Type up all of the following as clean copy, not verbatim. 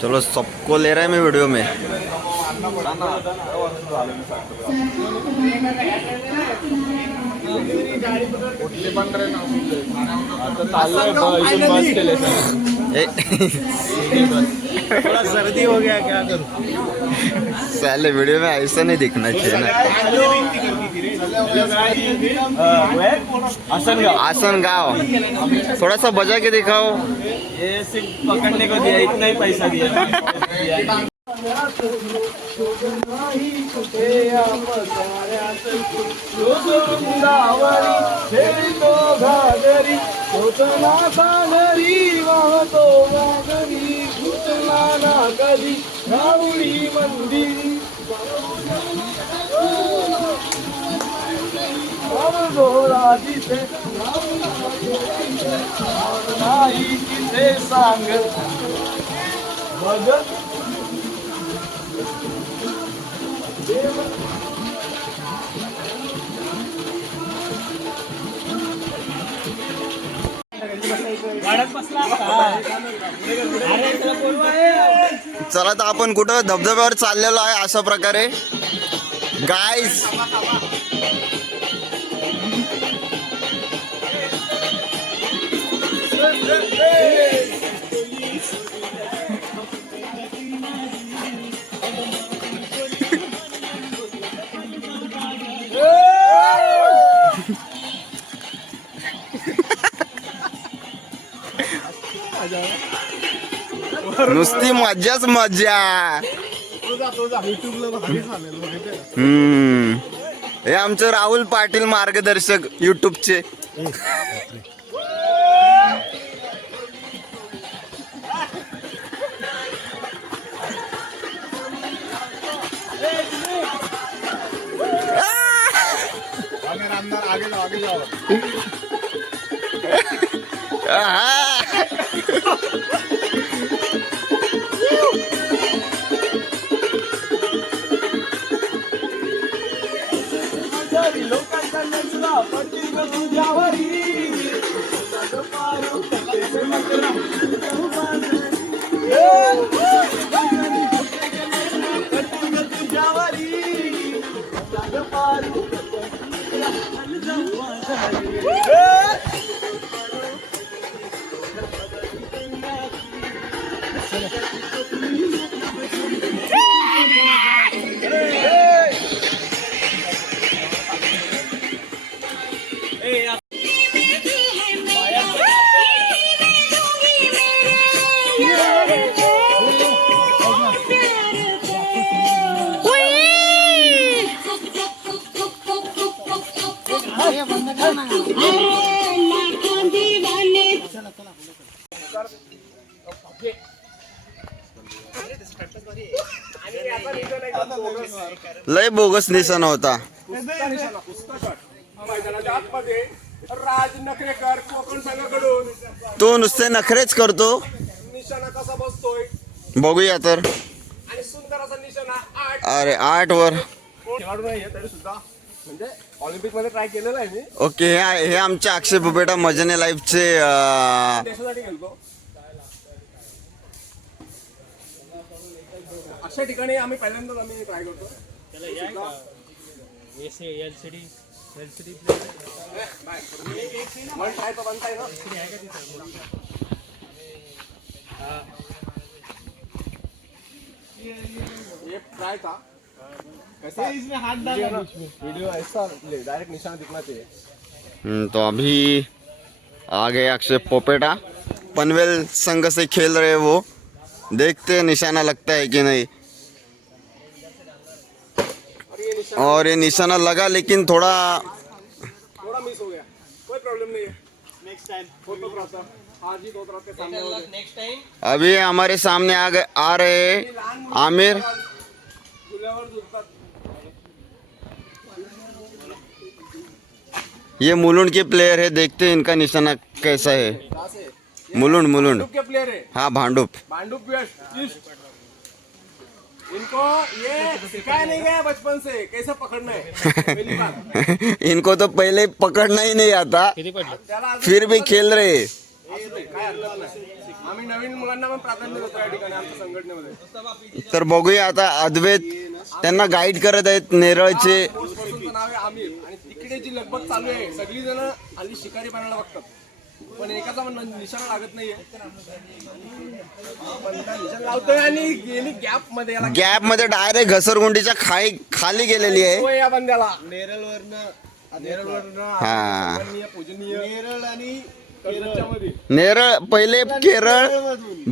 चलो सबको ले रहा है मैं वीडियो में। थोड़ा सर्दी हो गया, क्या करूं? साले वीडियो में ऐसा नहीं दिखना चाहिए ना। आसन गाओ, थोड़ा सा बजा के दिखाओ। ये सिर्फ पकड़ने को दिया, इतना ही पैसा दिया। सांग चला तर आपण कुठं धबधब्यावर चाललेलो आहे अशा प्रकारे गाईस। नुसती मज्जाच मज्जा। हे आमचं राहुल पाटील मार्गदर्शक यूट्यूबचे। आगे जाओ, आगे जाओ। लय बोगस निशाणा होता। राज नखरेकर कोकण संघाकडून तो नुसते नखरेच करतो। निशाणा कसा बसतोय बघूया तर। आणि सुंदर असा निशाणा 8 अरे 8 वर खेळाडू नाहीये तरी सुद्धा म्हणजे ऑलिम्पिक मध्ये ट्राय केलेलं आहे मी। ओके, हे आमचे अक्षय बुबेटा मजने लाईफचे देशासाठी खेळतो। अशा ठिकाणी आम्ही पहिल्यांदाच आम्ही ट्राय करतो। LCD वन ट्राय तो बनता है ना। ये ट्राय था कैसा इसमें हाथ डाला बीच में वीडियो ऐसा डायरेक्ट निशान दिखना चाहिए। तो अभी आ गए अक्षय पोपेटा। पनवेल संघ से खेल रहे वो, देखते हैं निशाना लगता है कि नहीं। और ये निशाना लगा लेकिन थोड़ा मिस हो गया, कोई प्रॉब्लम नहीं है। नेक्स्ट टाइम फोटोग्राफर आज ही फोटोग्राफ के सामने नेक्स्ट टाइम। अभी हमारे सामने आ रहे आमिर। ये मुलुंड के प्लेयर है, देखते हैं इनका निशाना कैसा है। मुलुंड के प्लेयर है। हाँ भांडुप। भांडुप वेस्ट इनको ये सिखाया नहीं गया बचपन से कैसे पकड़ना है पहली बात. इनको तो पहले पकडना ही नहीं आता, त्याला अजून फिर भी खेल रहे. असू दे, काय हरकत नाही. आम्ही नवीन मुलांना पण प्राधान्य देतो या ठिकाणी आमच्या संघटनेमध्ये. तर बघूया आता अद्वैत त्यांना गाईड करत आहेत नेरळचे. पोस्टपर्सनचं नाव आहे आमिर आणि तिकडे जी लगबग चालू आहे सगळी जण हल्ली शिकारी बनायला बघतात पण एकाचा पण निशाणा लागत नाहीये. पण त्या निशाणा लावतोय आणि गेली गॅप मध्ये याला गॅप मध्ये डायरेक्ट घसरगुंडीच्या खाली गेलेली आहे. या बंद्याला हा, पूजनीय नेरळ आणि केरळच्यामध्ये. नेरळ पहिले केरळ,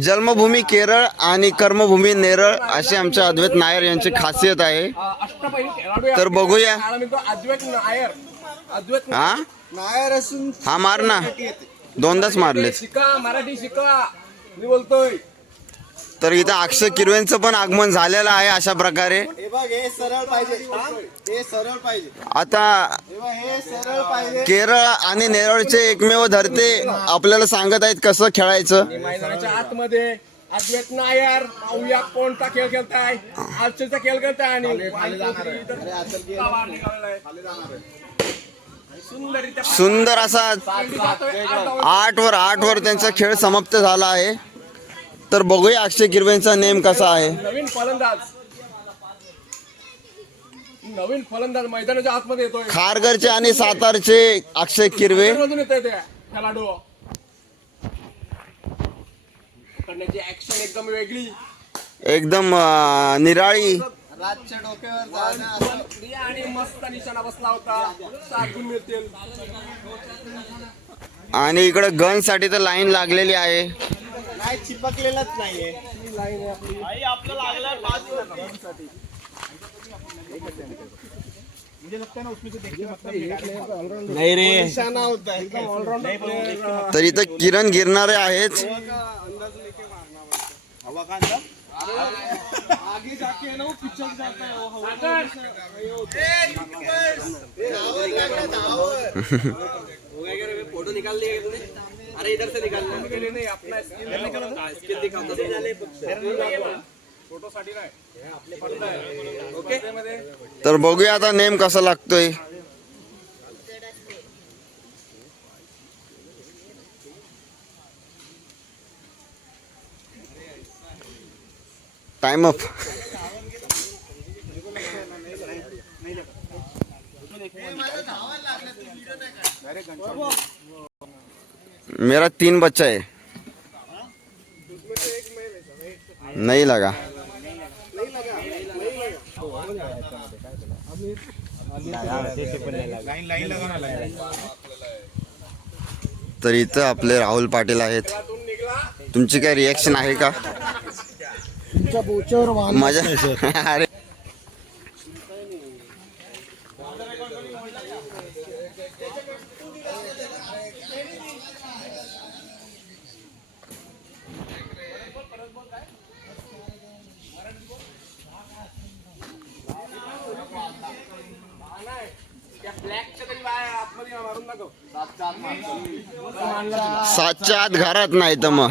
जन्मभूमी केरळ आणि कर्मभूमी नेरळ अशी आमच्या अद्वैत नायर यांची खासियत आहे. अष्टपैलू खेळाडू आहे. तर बघूया. आम्ही तो अद्वैत नायर अद्वैत हा नायर असून हा मार ना, दोनदाच मारले. शिका मराठी शिका मी बोलतोय. तर इथं अक्षय किरवेंचं पण आगमन झालेलं आहे अशा प्रकारे. हे बघ हे सरळ पाहिजे हे सरळ पाहिजे आता हे सरळ पाहिजे. केरळ आणि नेरळचे एकमेव धरते आपल्याला सांगत आहेत कसं खेळायचं. मैदानाच्या आतमध्ये अद्वैत नायर पाहूया कोणता खेळ खेळताय. आजचा खेळ खेळताय आणि सुंदर असा 8 वर त्यांचा खेळ समाप्त झाला आहे. तर बघूया अक्षय किरवेंचा नेम कसा आहे. नवीन फलंदाज मैदानाच्या आतमध्ये येतोय. खारघरचे आणि सातारचे अक्षय किरवे. मधून येतोय ते खेळाडू. करण्याची ऍक्शन एकदम वेगळी, एकदम निराळी. रातच्या डोक्यावर आणि मस्त निशाणा बसला होता. 7 गुण मिळतील. आणि इकडे गन साठी तर लाईन लागलेली आहे. काय चिपकलेलाच नाहीये. आपलं लागलाय 5 साठी. नाही रे, निशाणा होता एकदम ऑलराऊंडर. तर इथं किरण गिरणारे आहेत. आगे जाके ना वो पिक्चर जाता है वो फोटो निकाल लिए तूने. अरे इधर से निकाल नहीं अपना स्किल दिखाओ. फोटो साठी नाही ओके. तर बघूया आता नेम कसा लागतोय. Time up. मेरा 3 बच्चा है. नहीं लगा. तर इथं आपले राहुल पाटील आहेत. तुमची काय रिॲक्शन आहे का माझ्या? अरे सातच्या आत घरात नाही तर मग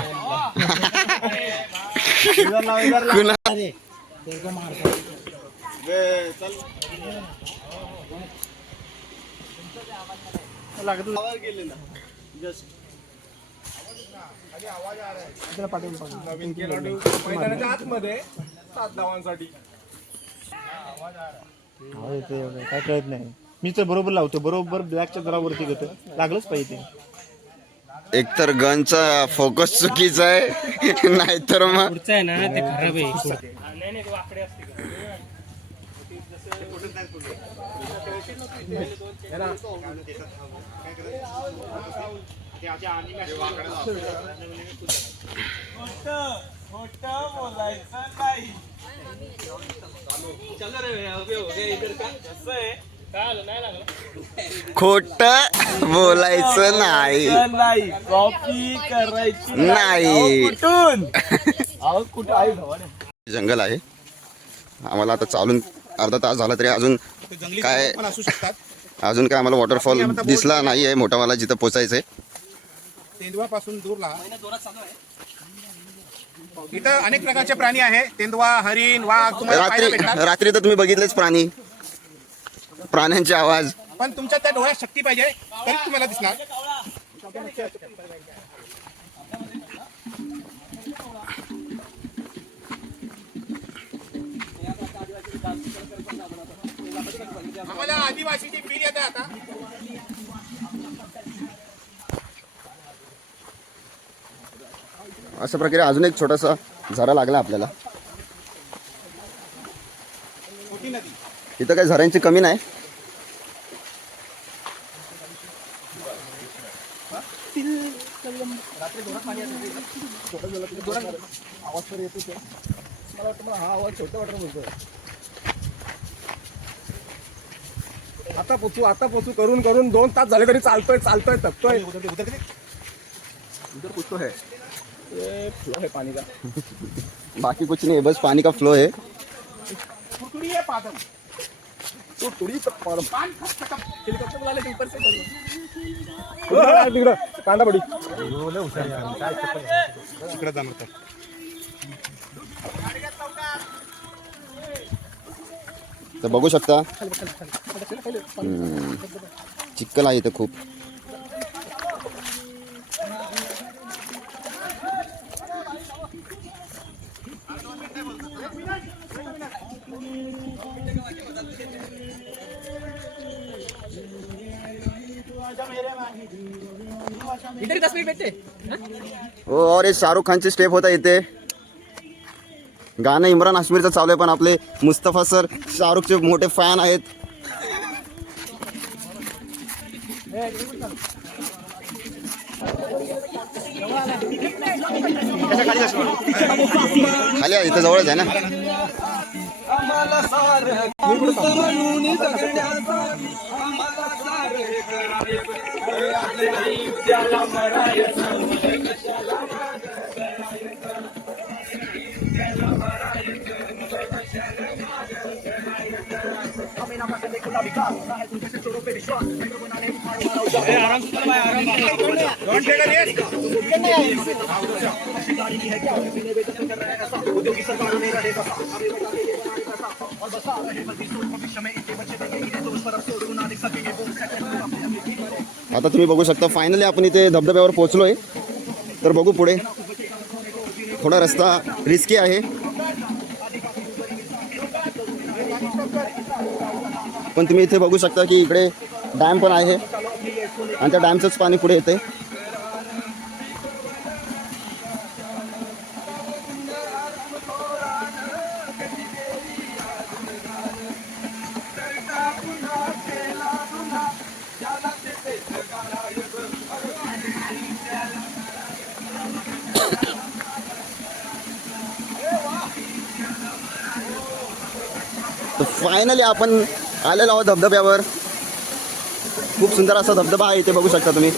मैदानाच्या आतमध्ये 7 धावांसाठी. काय कळत नाही. मी तर बरोबर लावतो, बरोबर ब्लॅकच्या दरावरती घेतो. लागलंच पाहिजे. एकतर गनचा फोकस चुकीचा आहे नाहीतर मग पुढचं आहे ना ते खराब आहे. नाही ते वाकडे असते. खोट बोलायचं नाही. कॉपी करायची नाही. कुठं आहे जंगल आहे. आम्हाला आता चालून अर्धा तास झाला तरी अजून काय आम्हाला वॉटरफॉल दिसला नाही आहे मोठावाला जिथं पोचायचंय. तेंदुआपासून दूर ला इथं अनेक प्रकारचे प्राणी आहे. तेंदवा, हरिण, वाघ तुम्हाला पाहायला भेटतात. रात्री तर तुम्ही बघितलेच प्राण्यांचे आवाज. पण तुमच्या त्या डोळ्यात शक्ती पाहिजे तरी तुम्हाला दिसणार. आम्हाला आदिवासीची फील येते आता. अशा प्रकारे अजून एक छोटासा झरा लागला आपल्याला. मोठी नदी. इथं काही झऱ्यांची कमी नाही. आता पोचू करून 2 तास झाले तरी चालतोय थकतोय. उधर कुछ तो है, ये फ्लो है पानी का. बाकी कुछ नहीं है, बस पानी का फ्लो है. कुरकुरी है पादम. तो थोड़ी पान हेलीकॉप्टर बुला लेते ऊपर से. तिकडं कांदा पडी. तिकडे जाणार तर. तर बघू शकता चिखल आहे इथं खूप. इधर 10 मिनिट भेटते. हो, और हे शाहरुख खानची स्टेप होता इथे. गाणं इम्रान हाशमीचं चालू आहे, पण आपले मुस्तफा सर शाहरुखचे मोठे फॅन आहेत. खाली आहे, इथं जवळच आहे ना. आता तुम्ही बघू शकता फायनली आपण इथे धबधब्यावर पोहोचलोय. तर बघू पुढे. थोडा रस्ता रिस्की आहे, पण तुम्ही इथे बघू शकता की इकडे डॅम पण आहे आणि त्या डॅमचंच पाणी पुढे येते. तर फायनली आपण आलेलो आहोत धबधब्यावर. खूप सुंदर असा धबधबा आहे इथे बघू शकता तुम्ही.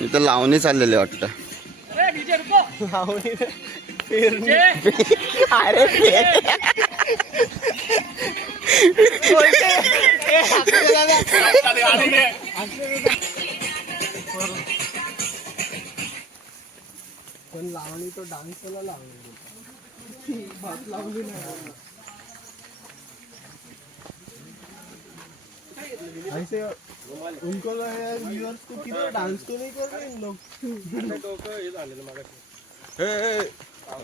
इथं लावणी चाललेली वाटतं. पण लावणी तो डान्सला लावणी भात लावली नाही. ऐसे उनको व्यूअर्स को कितना डांस तो नहीं कर रहे इन लोग.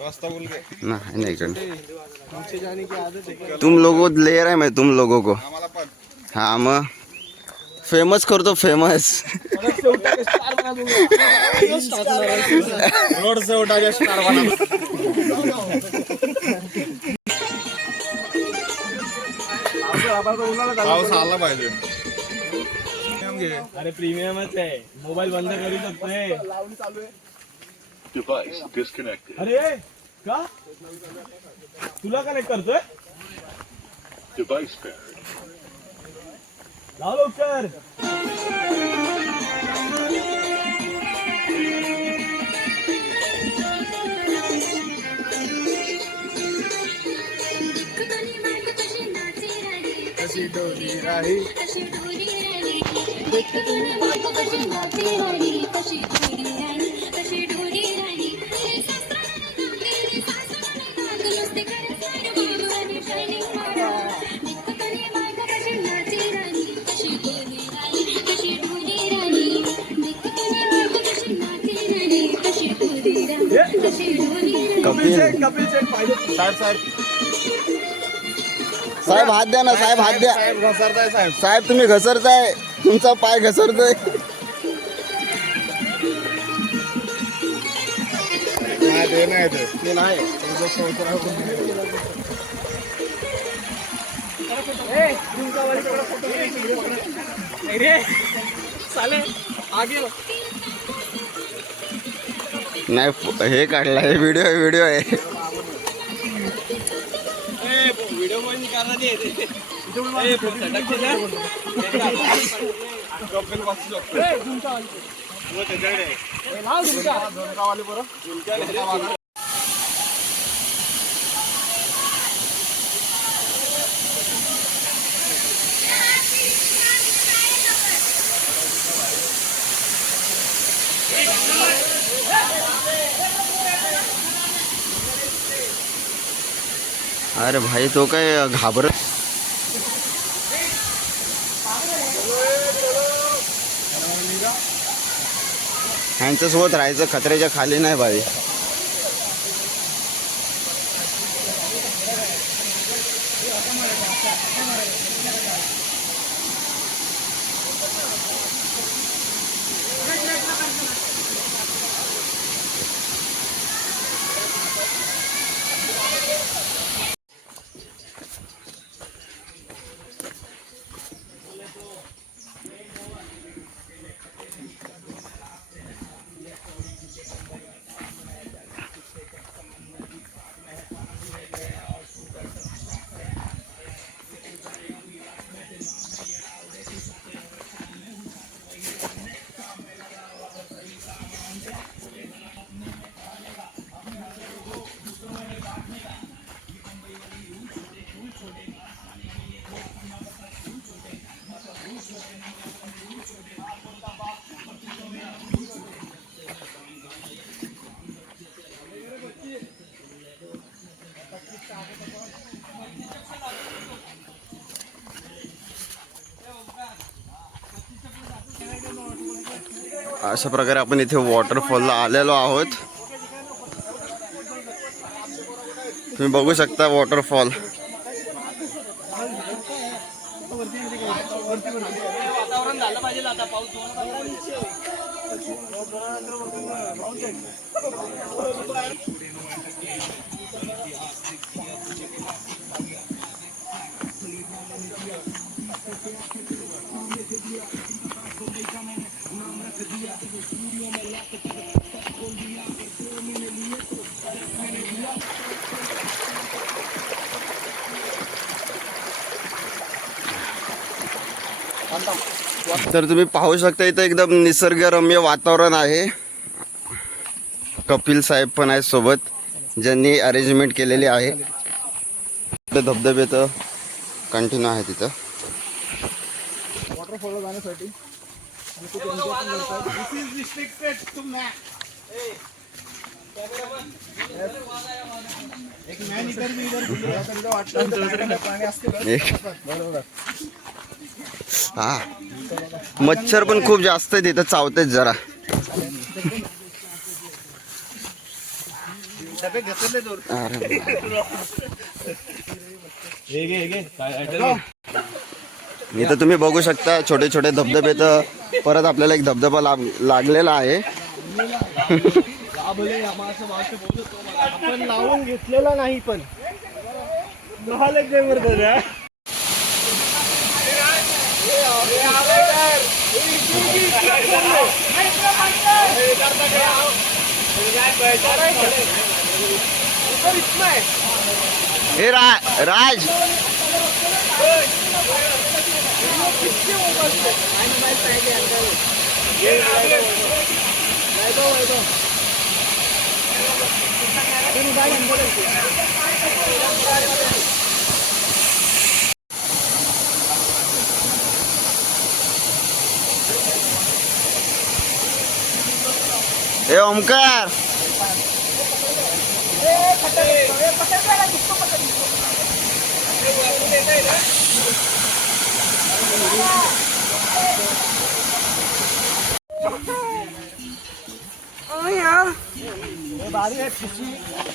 रास्ता बोल गए. नहीं नहीं चल. पीछे जाने की आदत है. तुम लोगों ले रहा है मैं तुम लोगों को. आम्हाला पण हाँ मग फेमस करतो फेमस. रोड से उठा के स्टार बना. पाऊस आला पाहिजे. अरे प्रीमियमच आहे, मोबाईल बंद करू शकतोय. अरे का तुला कनेक्ट करतोय? लाव लवकर. कशी डोली राही कपिल साहेब साहेब हात द्या ना, साहेब हात द्या. साहेब घसरताय साहेब. साहेब तुम्ही घसरताय, तुमचा पाय घसरतोय. नाही ते नाही ते नाही नाही हे काढलाय, व्हिडिओ आहे. व्हिडिओ पण करणार नाही. अरे भाई तो काय घाबरत. ह्यांच्यासोबत राहायचं, खतऱ्याच्या खाली नाही भाई. अशा प्रकारे आपण इथे वॉटरफॉलला आलेलो आहोत. तुम्ही बघू शकता वॉटरफॉल. वातावरण झालं पाहिजे आता, पाऊस तर तुम्ही पाहू शकता इथं एकदम निसर्गरम्य वातावरण आहे. कपिल साहेब पण आहेत सोबत, ज्यांनी अरेंजमेंट केलेली आहे. धबधबे तर कंटिन्यू आहे तिथं. वॉटरफॉलला जाण्यासाठी हा, मच्छर पण खूप जास्त आहे तिथं, चावतेच जरा. इथं तुम्ही बघू शकता छोटे छोटे धबधबे. तर परत आपल्याला एक धबधबा लागलेला आहे. आपण लावून घेतलेला नाही पण हे राज हे ओमकार बारी आहे